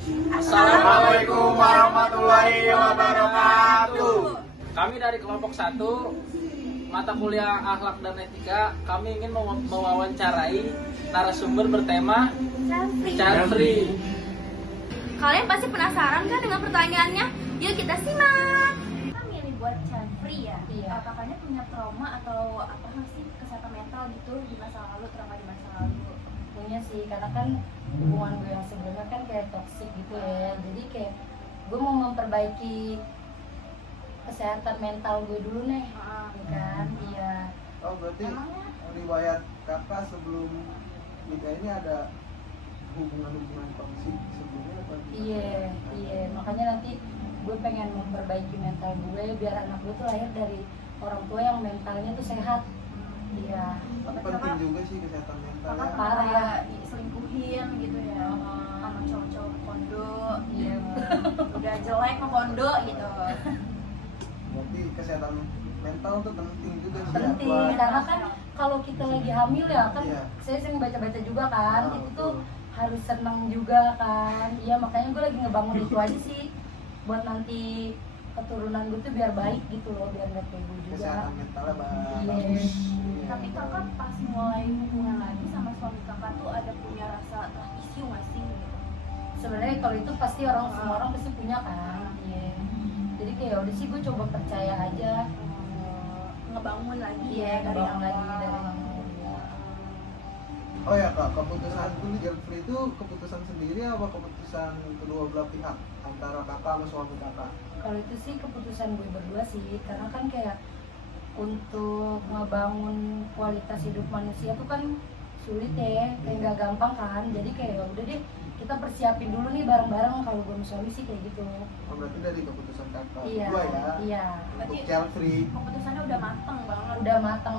Assalamualaikum warahmatullahi wabarakatuh. Kami dari kelompok 1 mata kuliah akhlak dan etika, kami ingin mewawancarai narasumber bertema Child Free. Kalian pasti penasaran kan dengan pertanyaannya? Yuk kita simak. Kita milih buat child free ya. Iya. Kakaknya punya trauma atau apa sih kesehatan mental gitu di masa lalu, trauma di masa lalu? Punya sih, karena kan hubungan gue yang sebelumnya kan kayak toxic gitu ya. Jadi kayak gue mau memperbaiki kesehatan mental gue dulu nih, ya kan? Iya. Oh berarti Emangnya? riwayat kakak sebelum nikah ini ada hubungan toksik sebelumnya apa? Iya. Makanya nanti gue pengen memperbaiki mental gue biar anak gue tuh lahir dari orang tua yang mentalnya tuh sehat. Iya. Penting juga sih kesehatan mental ya. Kakak Parah ya. diselingkuhin gitu ya, sama cowok-cowok kondo. Iya. Udah jelek ke kondo gitu. Berarti kesehatan mental tuh penting juga sih. Penting, buat- karena kan kalau kita lagi hamil ya kan, Iya. saya sering baca-baca juga kan, Ah, itu betul. tuh harus senang juga kan. Iya, makanya gue lagi ngebangun itu aja sih, buat nanti keturunan gue tuh biar baik gitu loh, biar nggak kayak gue juga. Kesehatan mentalnya Iya. bagus. Iya. Tapi kakak pas mulai hubungan lagi sama suami kakak tuh ada punya rasa trust issue nggak sih gitu? Sebenarnya kalau itu pasti semua orang pasti punya kan. Iya. Jadi kayak udah sih gue coba percaya aja. Ngebangun lagi Iya, ya dari ngebangun awal. lagi dari awal. Oh ya kak, keputusan child free itu keputusan sendiri apa keputusan kedua belah pihak antara kakak sama suami kakak? Kalau itu sih keputusan gue berdua sih, karena kan kayak untuk ngebangun kualitas hidup manusia tuh kan sulit ya, kayak nggak gampang kan. Jadi kayak ya udah deh, kita persiapin dulu nih bareng-bareng. Kalau gue sama suami sih kayak gitu. Oh berarti dari keputusan kakak Iya, berdua ya iya, untuk Berarti- child free. Keputusannya udah mateng banget. udah matang.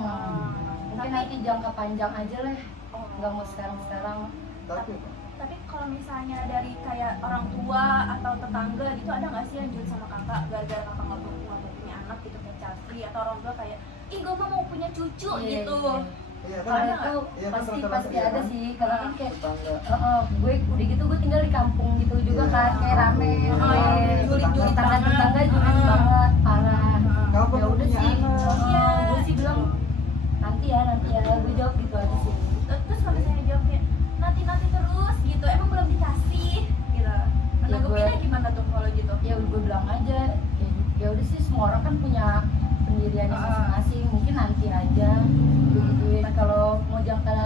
Mungkin Tapi- nanti jangka panjang aja lah, Oh. nggak mau sekarang-sekarang. Tapi Tapi kalau misalnya dari kayak orang tua atau tetangga gitu, ada nggak sih yang jujur sama kakak gara-gara kakak nggak mau punya anak gitu kayak child free, atau orang tua kayak ih gue mau punya cucu Iya, gitu. iya Kalau kan itu Iya, kan pasti rata-rata iya ada kan? sih, karena kan kayak tetangga. gue udah gitu gue tinggal di kampung gitu juga Iya. kan, kayak rame, Julid-julid tetangga-tetangga banget. julid banget, parah. Kapan Ya udah punya sih, anak? Iya. gue sih bilang nanti ya, gue jawab gitu aja sih. Terus kalau misalnya jawabnya nanti terus gitu, emang belum dikasih gitu. Nanggepinnya gimana tuh kalau gitu? Ya gue bilang aja, ya udah sih, semua orang kan punya pendiriannya masing-masing, mungkin nanti aja begituin. Kalau mau jangka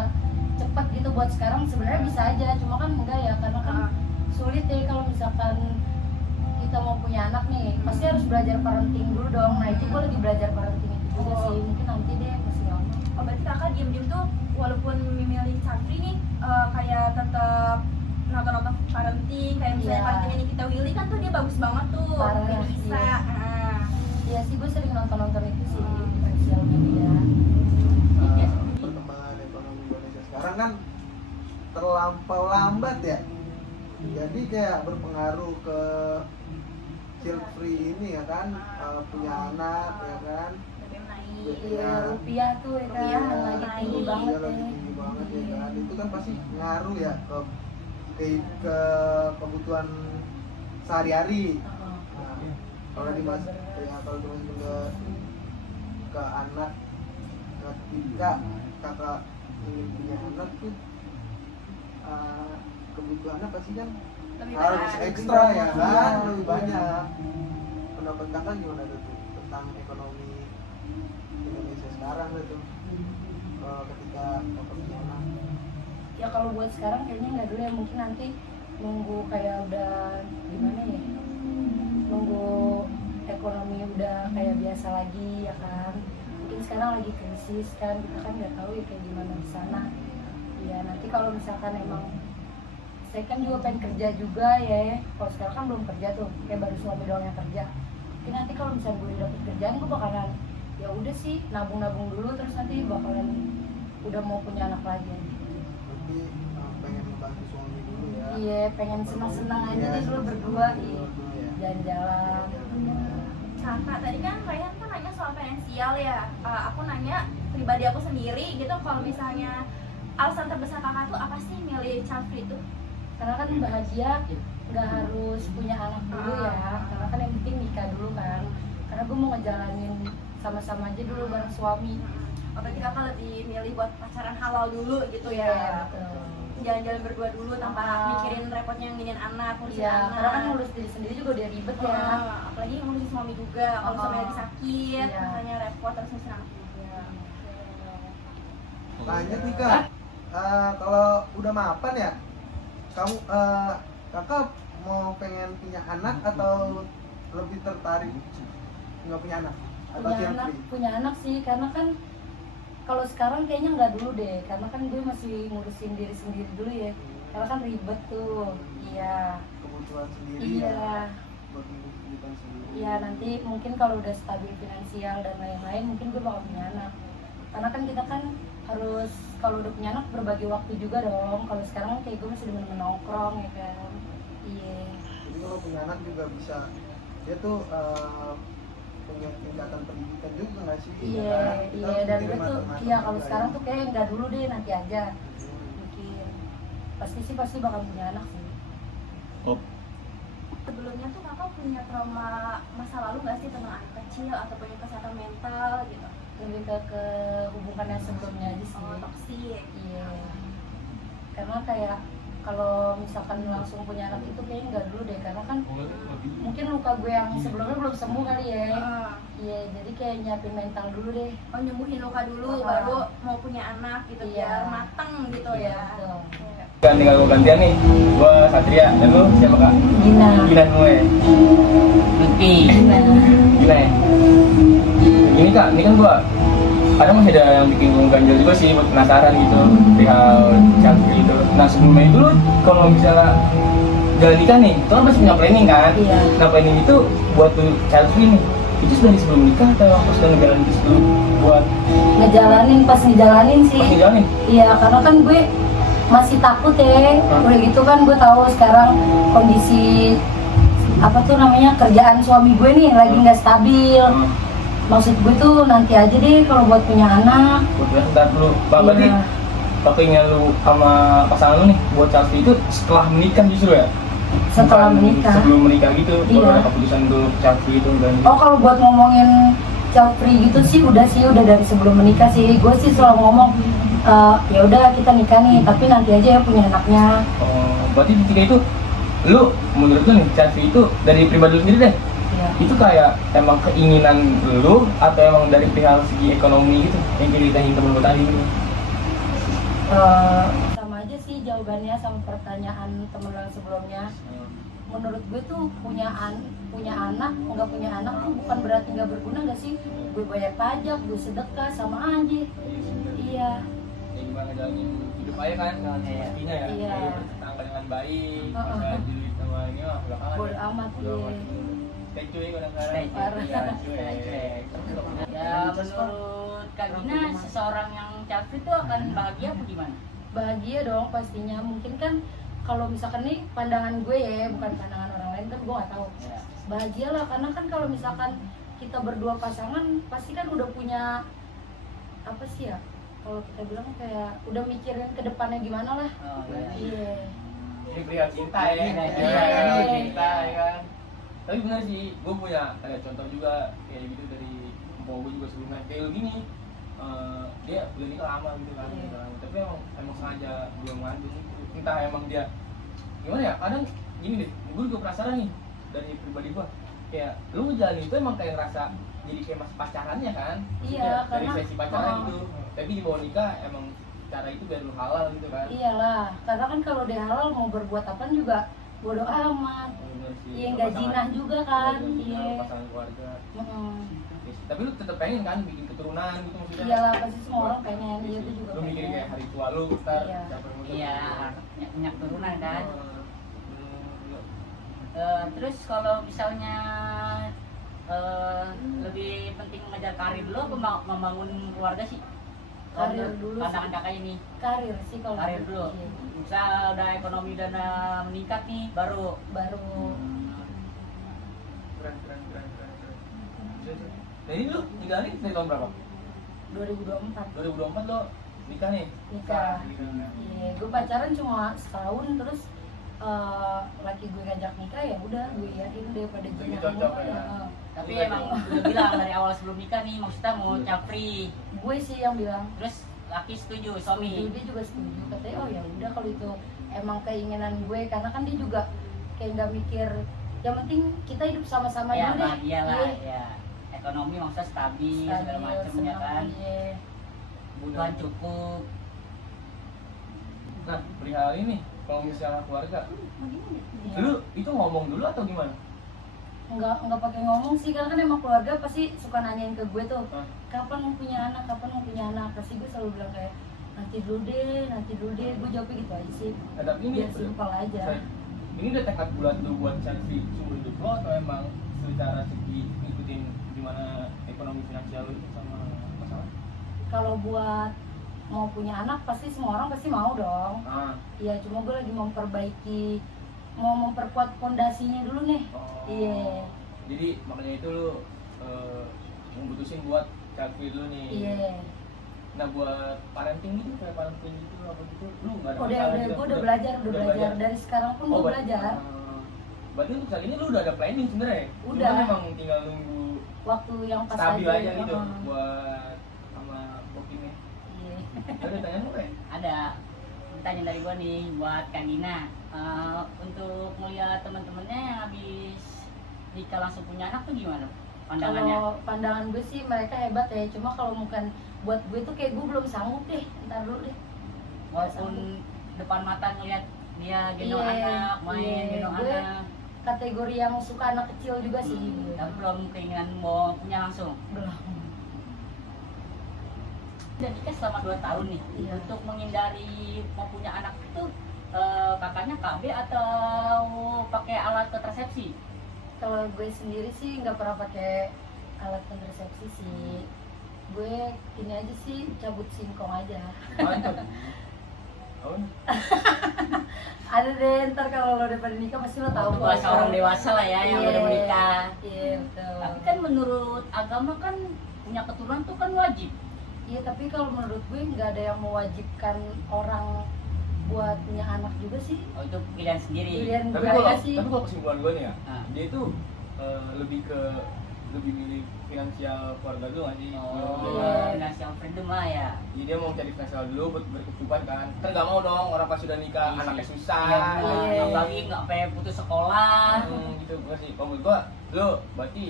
cepat gitu buat sekarang sebenarnya bisa aja, cuma kan enggak ya, karena kan sulit ya kalau misalkan kita mau punya anak nih, pasti harus belajar parenting dulu dong. Nah itu gue lagi belajar parenting itu juga sih, mungkin nanti deh, masih lama. Oh berarti kakak diem-diem tuh walaupun memilih child free nih, kayak tetap nonton parenting, kayak misalnya Iya. parentingnya Nikita Willy kan tuh dia bagus banget tuh, Parah, dia bisa. iya. Nah. Iya sih, gue sering nonton itu sih di sosial media. Perkembangan ekonomi Indonesia sekarang kan terlampau lambat ya, jadi kayak berpengaruh ke child free ini ya kan, punya anak ya kan. BBM naik. Iya, rupiah tuh ya kan, Rupiah lagi tinggi naik. banget Iya, lagi ya. tinggi banget ya kan, itu kan pasti ngaruh ya ke kebutuhan sehari-hari. Nah, kalau kalau dimasukin ke anak, ketika kakak ingin punya anak tuh kebutuhannya pasti kan Lebih harus banyak. ekstra ya kan, Iya. lebih banyak. Pendapat kakak gimana tuh tentang ekonomi Indonesia sekarang tuh ketika kakak punya anak? Ya kalau buat sekarang kayaknya nggak dulu ya, mungkin nanti nunggu kayak udah gimana ya, nunggu ekonomi udah kayak biasa lagi ya kan. Mungkin sekarang lagi krisis kan, kita kan nggak tahu ya kayak gimana di sana. Ya nanti kalau misalkan emang saya kan juga pengen kerja juga ya, kalau sekarang kan belum kerja tuh, kayak baru suami doang yang kerja. Mungkin nanti kalau misalnya gue udah dapet kerjaan, gue bakalan ya udah sih nabung dulu, terus nanti bakalan udah mau punya anak lagi. Berarti pengen membantu suami dulu ya. Iya, pengen senang-senang aja Iya, deh dulu senang-senang berdua, dulu iya. ya. Jalan-jalan. Kakak tadi kan Rayhan kan nanya soal finansial ya. Aku nanya pribadi aku sendiri gitu, kalau misalnya alasan terbesar kakak tuh apa sih milih child free itu? karena kan bahagia nggak harus punya anak dulu ya, karena kan yang penting nikah dulu kan, karena gue mau ngejalanin sama-sama aja dulu bareng suami. Berarti kakak lebih milih buat pacaran halal dulu gitu ya. Iya, betul. Jalan-jalan berdua dulu tanpa mikirin repotnya nginin anak, ngurusin Iya, anak. karena kan ngurus diri sendiri juga udah ribet ya. Apalagi ngurusin suami juga. Kalau suami lagi sakit, Iya. misalnya repot terus ngurusin anak juga. Lanjut nih Kak. Kalau udah mapan ya, kamu kakak mau pengen punya anak atau lebih tertarik nggak punya anak atau child-free? Punya anak sih, karena kan kalau sekarang kayaknya nggak dulu deh, karena kan gue masih ngurusin diri sendiri dulu ya, karena kan ribet tuh. Iya. Kebutuhan sendiri Iya. ya, buat kebutuhan sendiri. Iya, nanti mungkin kalau udah stabil finansial dan lain-lain mungkin gue bakal punya anak, karena kan kita kan harus kalau udah punya anak berbagi waktu juga dong. Kalau sekarang kan kayak gue masih demen nongkrong ya kan. Iya. Jadi kalau punya anak juga bisa dia tuh punya tingkatan pendidikan juga nggak sih? Iya, Karena kita iya, harus dan mikirin gue tuh matang-matang iya kalau juga sekarang ya. tuh kayak nggak dulu deh, nanti aja mungkin. Pasti bakal punya anak sih. Sebelumnya tuh kakak punya trauma masa lalu nggak sih tentang anak kecil atau punya kesehatan mental gitu? Lebih ke hubungan yang sebelumnya aja sih. Oh, toksik. Iya, karena kayak kalau misalkan langsung punya anak itu kayaknya nggak dulu deh, karena kan mungkin luka gue yang sebelumnya belum sembuh kali ya. Iya, jadi kayak nyiapin mental dulu deh. Oh, nyembuhin luka dulu Ah. baru mau punya anak gitu Iya. biar mateng gitu ya. Betul. Iya. Kan tinggal gue gantian nih. Gue Satria dan lu siapa Kak? Gina. Gina gue. Gina. Gina ya. Ini Kak, ini kan gue kadang masih ada yang bikin gue ganjel juga sih buat penasaran gitu perihal child free itu. Nah sebelumnya itu lu kalau misalnya jalan nikah nih, itu kan pasti punya planning kan? Iya. Nah planning itu buat lu child free nih, itu sudah di sebelum nikah atau pas udah ngejalanin itu sebelum buat Pas ngejalanin sih. pas ngejalanin? Iya, karena kan gue masih takut ya. Udah gitu kan gue tahu sekarang kondisi apa tuh namanya kerjaan suami gue nih lagi nggak stabil. Maksud gue tuh nanti aja deh kalau buat punya anak. Buat ntar dulu, Bang, berarti Iya. pakainya lu sama pasangan lu nih buat child free itu setelah menikah justru ya? Setelah Bukan menikah. Sebelum menikah gitu, Iya. baru ada keputusan untuk child free itu enggak? Oh, kalau buat ngomongin child free gitu sih udah dari sebelum menikah sih. Gue sih selalu ngomong ya udah kita nikah nih, tapi nanti aja ya punya anaknya. Oh, berarti ketika itu lu menurut lu nih child free itu dari pribadi lu sendiri deh? Iya. Itu kayak emang keinginan lu atau emang dari pihak segi ekonomi gitu yang ceritain temen lu tadi gitu? Sama aja sih jawabannya sama pertanyaan temen lo yang sebelumnya. Menurut gue tuh punya anak nggak punya anak tuh bukan berarti nggak berguna nggak sih? Gue bayar pajak, gue sedekah, sama aja. Iya. Ya gimana jalanin hidup aja kan pastinya ya. Iya. Ya, bertetangga dengan baik, Heeh. masa duit sama ini mah belakangan. Bodo amat, Bodo iya. amat. Stay cuy kalau sekarang. Stay cuy. Iya, cuy. Ya menurut Kak Gina, seseorang yang child free itu akan bahagia apa gimana? Bahagia dong pastinya. Mungkin kan kalau misalkan nih pandangan gue ya, bukan pandangan orang lain kan gue nggak tahu. Ya. Bahagia lah, karena kan kalau misalkan kita berdua pasangan pasti kan udah punya apa sih ya? Kalau kita bilang kayak udah mikirin ke depannya gimana lah. Oh, iya. Iya. Ini pria cinta ya. Iya. Cinta ya kan. Tapi benar sih, gue punya kayak contoh juga kayak gitu dari mpok gue juga sebelumnya kayak lu gini. Dia udah nikah lama gitu kan, Iya. nikah lama. Tapi emang sengaja dia mengandung. Entah emang dia gimana ya? Kadang gini deh, gue juga penasaran nih dari pribadi gue. Kayak lu jalan itu emang kayak ngerasa jadi kayak mas pacarannya kan? Iya, Kayak dari karena- sesi pacaran oh. gitu. Tapi di bawah nikah emang cara itu biar lu halal gitu kan? Iyalah, karena kan kalau dia halal mau berbuat apa juga bodo amat. Bener sih. Iya, nggak Pasangan- jinah juga kan. Iya, Iya. pasangan keluarga. Mm-mm. Yes. Tapi lu tetap pengen kan bikin keturunan gitu maksudnya? Iyalah, pasti semua orang pengen. Iya, gue juga Lu mikirin kayak pengen. hari tua lu, ntar Iya. siapa yang mau Iya, jadi? punya turunan kan. Iya. Terus kalau misalnya lebih penting mengejar karir dulu apa membangun keluarga sih? Kalau Karir menurut dulu pandangan sih. kakak ini, Karir sih kalau karir gitu. dulu. Iya. Misal udah ekonomi dana meningkat nih, baru Baru Keren. Nah ini lu tinggalin dari tahun berapa? 2024 2024 lo nikah nih? nikah. Iya. Iya, gue pacaran cuma setahun, terus laki gue ngajak nikah ya udah gue yakin daripada Lebih jina cocok ya. Tapi Iya, emang iya. udah bilang dari awal sebelum nikah nih maksudnya mau Iya. capri. gue sih yang bilang Terus laki setuju, setuju, suami. dia juga setuju, katanya oh ya udah kalau itu emang keinginan gue, karena kan dia juga kayak nggak mikir, yang penting kita hidup sama-sama Ya dulu deh. bahagia lah Iya. ya. Ekonomi maksudnya stabil segala Stabil, macam ya senang, kan. iya. Kebutuhan cukup. Nah, perihal ini, kalau misalnya keluarga, Iya. lu itu ngomong dulu atau gimana? Nggak pakai ngomong sih, karena kan emang keluarga pasti suka nanyain ke gue tuh, Hah? kapan mau punya anak, kapan mau punya anak, pasti gue selalu bilang kayak nanti dulu deh, gue jawabnya gitu aja sih, Nah, tapi ini biar simpel aja. ini udah tekad bulat lu buat cari seumur hidup lo atau emang secara segi ngikutin gimana ekonomi finansial lu sama pasangan? Kalau buat mau punya anak pasti semua orang pasti mau dong. Ah, Iya, cuma gue lagi mau memperkuat fondasinya dulu nih. oh. Iya. Jadi makanya itu lu memutusin buat cari dulu nih. Iya. Nah, buat parenting gitu, kayak parenting gitu apa gitu, lu nggak ada Udah, masalah juga? gue udah belajar. Dari sekarang pun gue berarti- belajar. berarti untuk saat ini lu udah ada planning sebenarnya? Udah. Cuma memang tinggal nunggu Waktu yang pas stabil aja gitu Heeh. buat sama bookingnya. Iya. Ada tanya lu kayak? Ada pertanyaan dari gua nih buat Kak Dina. Untuk melihat teman-temannya yang habis nikah langsung punya anak tuh gimana pandangannya? Kalau pandangan gue sih mereka hebat ya, cuma kalau bukan buat gue tuh kayak gue belum sanggup deh, ntar dulu deh. Walaupun depan mata ngelihat dia gendong Iya, anak, main iya. gendong Gue anak, kategori yang suka anak kecil juga sih gue. tapi belum keinginan mau punya langsung. Belum. Udah nikah selama 2 tahun nih. Iya. Untuk menghindari mau punya anak itu kakaknya KB atau pakai alat kontrasepsi? Kalau gue sendiri sih nggak pernah pakai alat kontrasepsi sih. Gue ini aja sih, cabut singkong aja. Mantap. Oh, Ada deh, ntar kalau lo udah pada nikah pasti lo tahu. Untuk bahasa orang dewasa lah ya yang Iya. udah menikah. Iya betul. Tapi kan menurut agama kan punya keturunan tuh kan wajib. Iya, tapi kalau menurut gue nggak ada yang mewajibkan orang buat punya anak juga sih. Oh, itu pilihan sendiri. Pilihan tapi gue kalau aja sih. tapi kalau kesimpulan gue nih ya, Nah. dia itu lebih milih finansial keluarga dulu nggak sih? Oh, Iya. financial freedom lah ya. Jadi dia mau cari finansial dulu buat berkecukupan kan? Kan nggak mau dong orang pas sudah nikah Iya anaknya sih. susah. Iya, Iya. apalagi nggak pengen putus sekolah. Gitu gue sih. Kalau menurut gua, lu berarti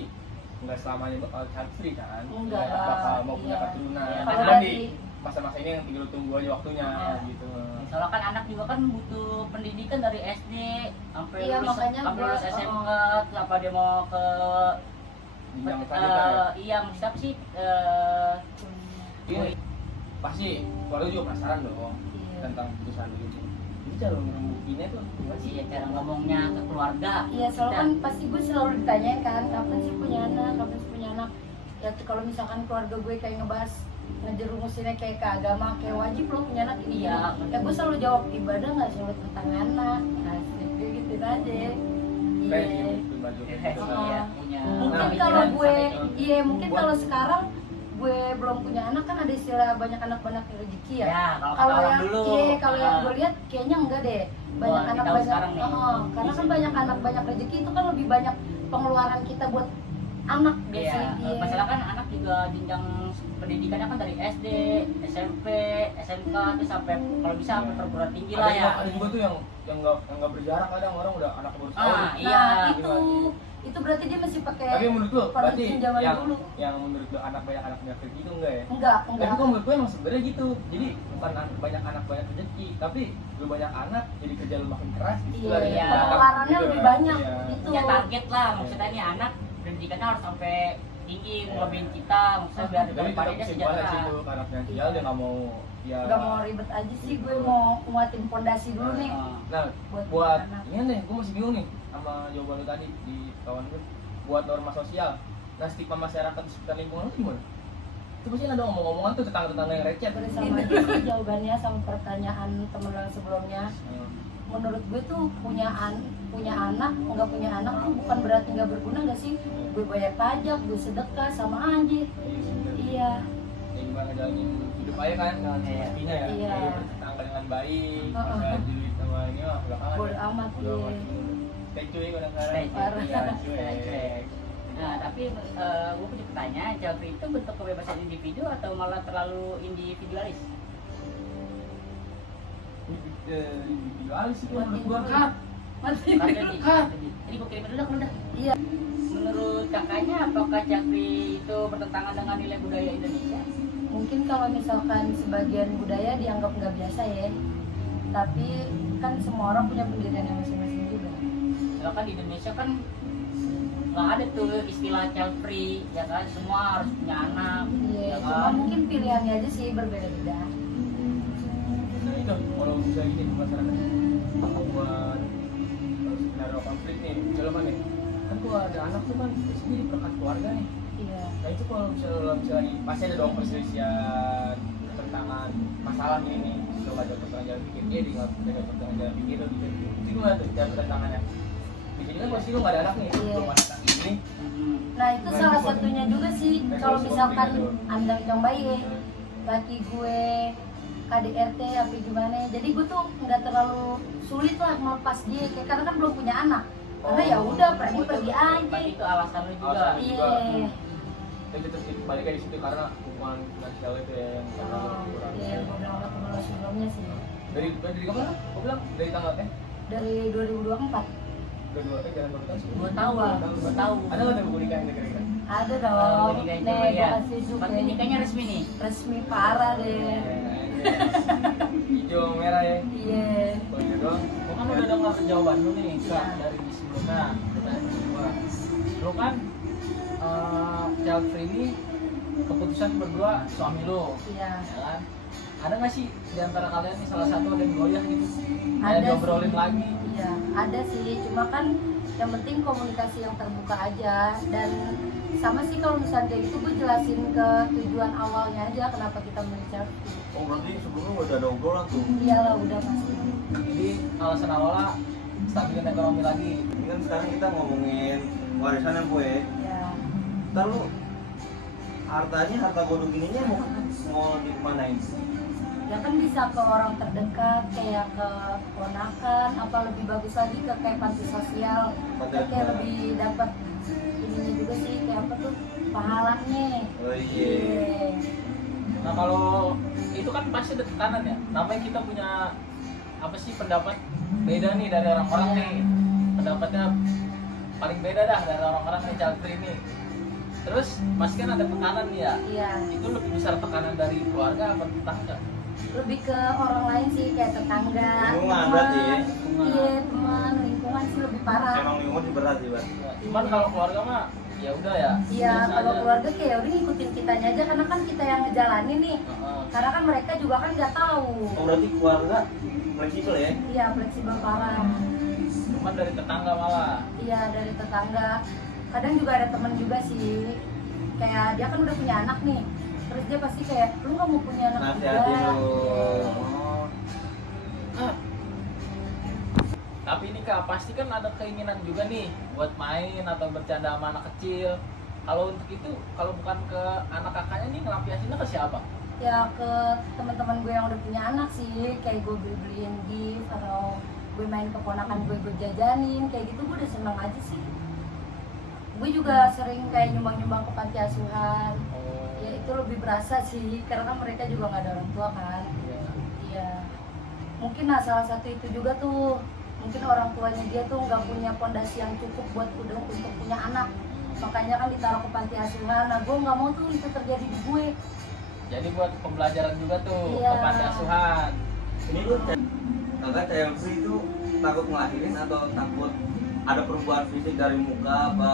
nggak selamanya bakal child free kan? Enggak Nggak lah, bakal mau punya iya. keturunan. Iya, Karena kalau nanti dari- masa-masa ini yang tinggal lu tunggu aja waktunya Iya. gitu. Soalnya kan anak juga kan butuh pendidikan dari SD sampai Iya, lulus, makanya sampai gua- lulus SMK, terus apa dia mau ke Jenjang selanjutnya ya. iya maksudnya apa sih Ini pasti keluarga juga penasaran dong Iya. tentang putusan lu itu. Jadi cara ngerembukinnya tuh gimana sih? sih cara ngomongnya ke keluarga. Iya, soalnya Kita- kan pasti gue selalu ditanyain kan, kapan sih punya anak, kapan sih punya anak. Ya kalau misalkan keluarga gue kayak ngebahas ngejerumusinnya kayak ke agama, kayak wajib lo punya anak ini. Iya. Ya gue selalu jawab ibadah nggak selalu tentang anak. Asik kayak gitu aja. Kayak Iya. gitu baju Iya, gitu kan. iya, punya Mungkin Nah, kalau pikiran gue, sampai itu. iya mungkin Buat- kalau sekarang gue belum punya anak kan ada istilah banyak anak banyak rezeki ya. Ya, kalau kata Kalau orang yang dulu. iya, kalau yang ah, gue lihat kayaknya enggak deh. Banyak Wah, anak kita banyak. sekarang nih. Karena kan banyak anak banyak rezeki itu kan lebih banyak pengeluaran kita buat anak deh Iya, sih. masalah kan anak juga jenjang pendidikannya kan dari SD, SMP, SMK, terus sampai kalau bisa sampai perguruan tinggi lah ya. Ada juga tuh yang nggak berjarak, kadang orang udah anak baru setahun. Ah, Nah, iya. itu berarti dia masih pakai Tapi menurut lu berarti paradigma zaman yang dulu. yang menurut lu anak banyak rezeki itu enggak ya? Enggak. Tapi kok menurut gue emang sebenarnya gitu. Jadi bukan banyak anak banyak rezeki, tapi lu banyak anak jadi kerja lu makin keras gitu Iya, lah. iya. pengeluarannya lebih banyak. Iya. Itu. Punya target lah, maksudnya nih anak pendidikannya harus sampai tinggi, ngelebihin kita, maksudnya biar Tapi depan tetap dia kesimpulannya sejahtera. sih itu karena finansial dia nggak mau ya. Nggak mau ribet aja sih, gue mau nguatin fondasi dulu nih. Nah, buat buat anak. ini nih, gue masih bingung nih sama jawaban lu tadi di kawan gue. Buat norma sosial, nah stigma masyarakat di sekitar lingkungan lu gimana? Itu pasti ada ngomong-ngomongan tuh tetangga-tetangga yang receh. Bersama aja sih jawabannya sama pertanyaan temen lo yang sebelumnya. Menurut gue tuh punya anak, nggak punya anak tuh bukan berarti nggak berguna nggak sih? Gue bayar pajak, gue sedekah sama aja. Iya. Ya gimana jalanin hidup aja kan dengan Iya. semestinya ya. Iya. Jadi bertetangga dengan baik, Heeh. masalah julid sama ini mah belakangan. Bodo amat, Bodo iya. amat. Stay cuy kadang-kadang. Stay cuy. Iya, cuy. Nah, tapi gue punya pertanyaan, child free itu bentuk kebebasan individu atau malah terlalu individualis? Individualis sih menurut gua. Kak, Ini gue kirim dulu udah. Iya. Menurut kakaknya, apakah child free itu bertentangan dengan nilai budaya Indonesia? Mungkin kalau misalkan sebagian budaya dianggap nggak biasa ya, tapi kan semua orang punya pendirian yang masing-masing juga. Kalau kan di Indonesia kan nggak ada tuh istilah child free, ya kan? Semua harus punya anak, Iya, ya cuma kan? mungkin pilihannya aja sih berbeda-beda. Nah itu kalau misalnya gini masyarakat buat skenario konflik nih, misalnya nih, kan gua ada anak tuh kan biasanya di perangkat keluarga nih. Iya. Nah itu kalau misalnya pasti ada dong perselisihan pertentangan masalah ini, belum ada pertentangan jalan pikir dia, di nggak ada pertentangan jalan pikir gitu. Itu gimana tuh cara pertentangannya? Di sini kan pasti lu nggak ada anak nih, Iya. belum ada anak ini. Nah itu Nah, salah itu satunya juga sih Nah, kalau itu misalkan itu. anda cobain laki gue KDRT apa gimana, jadi gue tuh nggak terlalu sulit lah melepas dia, kayak karena kan belum punya anak, karena ya udah pergi aja. Berarti itu alasan lu juga. Alasan. Iya. Tapi tetap balik lagi di situ karena hubungan finansial itu ya yang Oh, kurang. iya, gue bilang ke sebelumnya sih Dari kapan? Gue bilang dari tanggal dari 2024. kedua jalan berapa tahun sih? 2 tahun, 2 tahun. Ada nggak tuh nikah ini kira-kira? Ada Oh, dong. nikahnya Nih, gue ya. kasih juga. Berarti nikahnya resmi nih. Resmi parah deh. Hijau merah ya. Iya. Kalau ini doang. Gua kan udah dengar jawaban lu nih, Kak, Iya. dari sebelumnya. Pertanyaan kedua. Lu kan child free ini keputusan berdua suami lu, Iya. ya kan? Ada nggak sih di antara kalian nih salah satu ada yang goyah gitu? Kayak Ada diobrolin sih. lagi. Iya, ada sih. Cuma kan yang penting komunikasi yang terbuka aja, dan sama sih kalau misalnya kayak gitu gue jelasin ke tujuan awalnya aja kenapa kita milih child free. Oh berarti sebelumnya udah ada obrolan tuh. Iyalah udah pasti. Jadi alasan awalnya stabilin ekonomi lagi. Ini kan sekarang kita ngomongin warisan ya gue. Ya. Ntar lu harta godong gininya mau dimanain? Ya kan bisa ke orang terdekat, kayak ke keponakan, apa lebih bagus lagi ke kayak panti sosial. Kayak lebih dapat ininya juga sih, kayak apa tuh pahalanya. Oh iya. Iya. Nah kalau itu kan pasti ada tekanan ya. Namanya kita punya apa sih pendapat beda nih dari orang-orang Iya. nih. Pendapatnya paling beda dah dari orang-orang nih child free nih. Terus pasti kan ada tekanan nih ya. Iya. Itu lebih besar tekanan dari keluarga apa tetangga? Lebih ke orang lain sih, kayak tetangga, Lingkungan teman. berarti ya? Iya, teman, lingkungan sih lebih parah. Emang lingkungan sih berat sih, Bang. Ya, cuman kalau keluarga mah ya udah ya. Iya, biasa kalau aja. keluarga kayak udah ngikutin kitanya aja, karena kan kita yang ngejalanin nih. Heeh. Karena kan mereka juga kan nggak tahu. Oh berarti keluarga fleksibel ya? Iya, fleksibel parah. Cuman dari tetangga malah. Iya, dari tetangga. Kadang juga ada temen juga sih. Kayak dia kan udah punya anak nih. Terus dia pasti kayak, lu nggak mau punya anak juga? Nasihatin lu. Iya. Oh. Tapi ini Kak, pasti kan ada keinginan juga nih buat main atau bercanda sama anak kecil. Kalau untuk itu, kalau bukan ke anak kakaknya nih, ngelampiasinnya ke siapa? Ya ke teman-teman gue yang udah punya anak sih, kayak gue beliin gift atau gue main keponakan gue jajanin, kayak gitu gue udah seneng aja sih. Gue juga sering kayak nyumbang-nyumbang ke panti asuhan. Ya itu lebih berasa sih, karena kan mereka juga nggak ada orang tua kan. Iya. Iya. Mungkin nah salah satu itu juga tuh, mungkin orang tuanya dia tuh nggak punya pondasi yang cukup buat untuk punya anak. Makanya kan ditaruh ke panti asuhan. Nah gue nggak mau tuh itu terjadi di gue. Jadi buat pembelajaran juga tuh Iya. ke panti asuhan. Ini lu kakak child free itu takut ngelahirin atau takut ada perubahan fisik dari muka apa?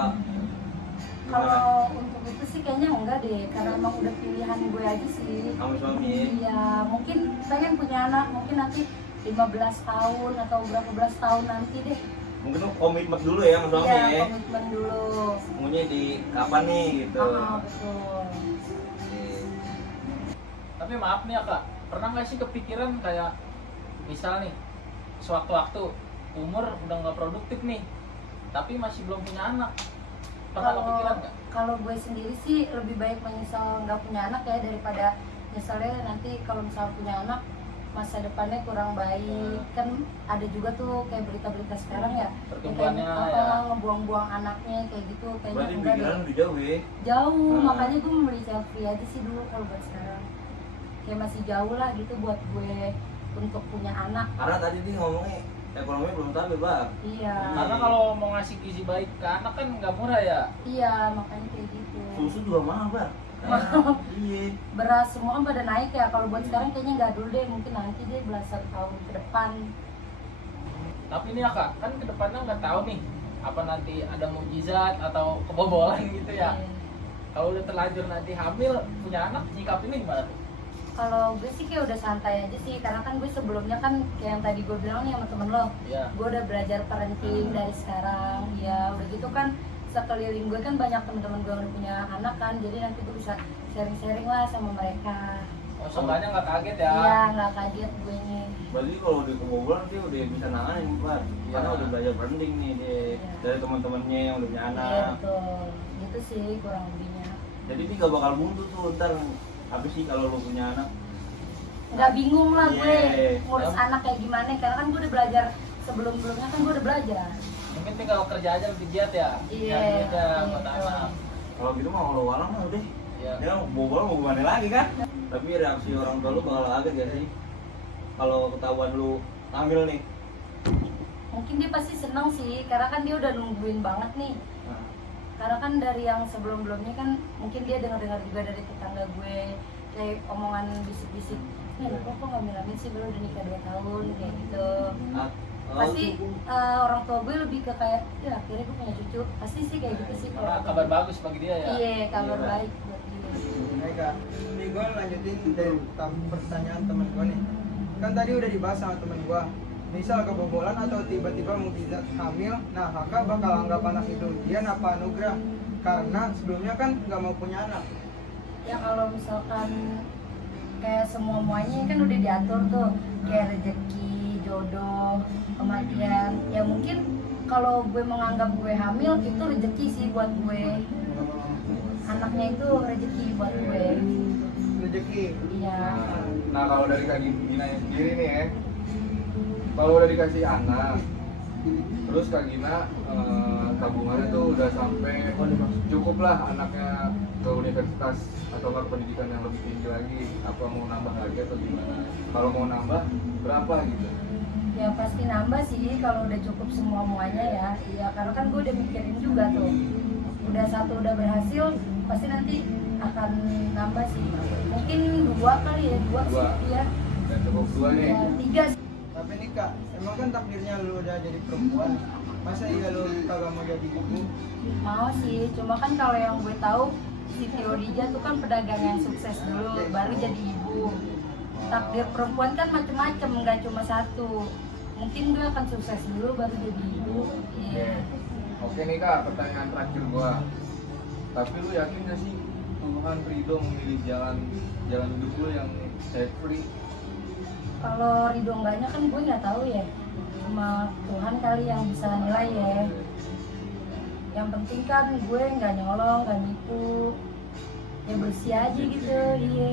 Gimana? Kalau untuk itu sih kayaknya enggak deh, karena emang udah pilihan gue aja sih. Sama suami ya? Iya, mungkin pengen punya anak, mungkin nanti 15 tahun atau berapa belas tahun nanti deh. Mungkin lu komitmen dulu ya sama suami Iya, ya? komitmen dulu. Maunya di kapan nih gitu? Betul. Tapi maaf nih ya Kak, pernah nggak sih kepikiran kayak misal nih, sewaktu-waktu umur udah nggak produktif nih, tapi masih belum punya anak. Pernah kepikiran nggak? Kalau gue sendiri sih lebih baik menyesal nggak punya anak ya, daripada nyeselnya nanti kalau misalnya punya anak masa depannya kurang baik. Kan ada juga tuh kayak berita-berita sekarang ya, Pertumbuhannya kayak ya. ngebuang-buang anaknya kayak gitu, kayaknya Berarti enggak pikiran deh. udah jauh ya. Jauh, Hmm. makanya gue membeli child free aja sih dulu kalau buat sekarang. Kayak masih jauh lah gitu buat gue untuk punya anak. Karena tadi dia ngomongnya ekonomi belum stabil, Bang. Iya. Karena kalau mau ngasih gizi baik ke anak kan nggak murah ya. Iya, makanya kayak gitu. Susu juga mahal, Bang. Iya. Beras semua kan pada naik ya. Kalau buat sekarang kayaknya nggak dulu deh, mungkin nanti deh belasan tahun ke depan. Tapi ini ya kak, kan kedepannya nggak tahu nih apa nanti ada mukjizat atau kebobolan gitu ya. Iya. Kalau udah terlanjur nanti hamil punya anak, nyikapinnya gimana tuh? Kalau gue sih kayak udah santai aja sih, karena kan gue sebelumnya kan kayak yang tadi gue bilang nih sama temen lo, Iya. gue udah belajar parenting dari sekarang. Ya udah gitu kan sekeliling gue kan banyak temen-temen gue yang udah punya anak kan, jadi nanti gue bisa sharing-sharing lah sama mereka. Oh, seenggaknya nggak kaget ya. Iya, nggak kaget gue nih. Berarti kalau udah kebobolan dia udah bisa nanganin, Bang. Karena Iya. udah belajar parenting nih dia Iya. dari teman-temannya yang udah punya Iya anak. betul, gitu sih kurang lebihnya. Jadi dia gak bakal buntu tuh ntar apa sih kalau lu punya anak. Nggak bingung lah gue Iya. ngurus anak kayak gimana, karena kan gue udah belajar sebelum-sebelumnya kan gue udah belajar. Mungkin tinggal kerja aja lebih giat ya. Iya, Cari duit ya buat gitu. anak. Kalau gitu mah kalau walang mah udah. Iya. Ya bobol mau gimana lagi kan? Tapi reaksi orang tua lu bakal kaget gak sih? Kalau ketahuan lu hamil nih. Mungkin dia pasti seneng sih, karena kan dia udah nungguin banget nih. Nah, Karena kan dari yang sebelum-sebelumnya kan mungkin dia dengar-dengar juga dari tetangga gue kayak omongan bisik-bisik, nih anak lo kok nggak hamil sih, baru udah nikah 2 tahun kayak gitu. ah, Pasti orang tua gue lebih ke kayak ya akhirnya gue punya cucu, pasti sih kayak gitu sih. Karena kabar bagus bagi dia ya. Iya, kabar Iya. baik buat dia. Baik kak, ini gue lanjutin dari pertanyaan temen gue nih. Kan tadi udah dibahas sama temen gue. Misal kebobolan atau tiba-tiba mukjizat hamil, nah kakak bakal anggap anak itu ujian apa anugerah? Karena sebelumnya kan nggak mau punya anak. Ya kalau misalkan kayak semuanya kan udah diatur tuh, kayak rezeki, jodoh, kematian. Ya mungkin kalau gue menganggap gue hamil itu rezeki sih buat gue. Anaknya itu rezeki buat gue. Rezeki. Iya. Nah kalau dari Kak Gina sendiri nih ya, kalau udah dikasih anak, terus Kak Gina tabungannya tuh udah sampai cukup lah anaknya ke universitas atau ke pendidikan yang lebih tinggi lagi, apa mau nambah lagi atau gimana? Kalau mau nambah berapa gitu? Ya pasti nambah sih kalau udah cukup semuanya ya. Iya, karena kan gue udah mikirin juga tuh. Udah satu udah berhasil, pasti nanti akan nambah sih. Mungkin 2 kali ya, 2 sih. Dua. Iya. Dan cukup 2 nih. Ya, 3 sih. Tapi nih kak, emang kan takdirnya lu udah jadi perempuan. Masa iya lu kagak mau jadi ibu? Mau sih, cuma kan kalau yang gue tahu si Theodija tuh kan pedagang yang sukses dulu, baru jadi ibu. Takdir perempuan kan macem-macem, nggak cuma satu. Mungkin gue akan sukses dulu baru jadi ibu. Iya. Oke nih Kak, pertanyaan terakhir gua. Tapi lu yakin gak sih Tuhan ridho memilih jalan hidup lu yang child free? Kalau ridho enggaknya kan gue nggak tahu ya. Cuma Tuhan kali yang bisa nilai ya. Yang penting kan gue nggak nyolong, nggak nipu, ya bersih aja gitu. Iya.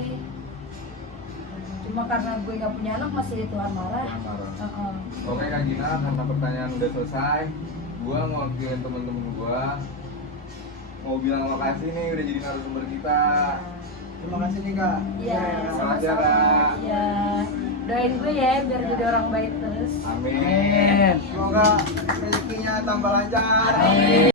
Cuma karena gue nggak punya anak masih Tuhan marah. Heeh. Oke Kak Gina, karena pertanyaan udah selesai, gua ngewakilin temen-temen gua mau bilang makasih nih udah jadi narasumber kita. Terima kasih nih kak. Iya, Makasih ya, sama-sama. Kak. Iya. Doain gue ya biar jadi orang baik terus. Amin. Semoga rezekinya tambah lancar. Amin.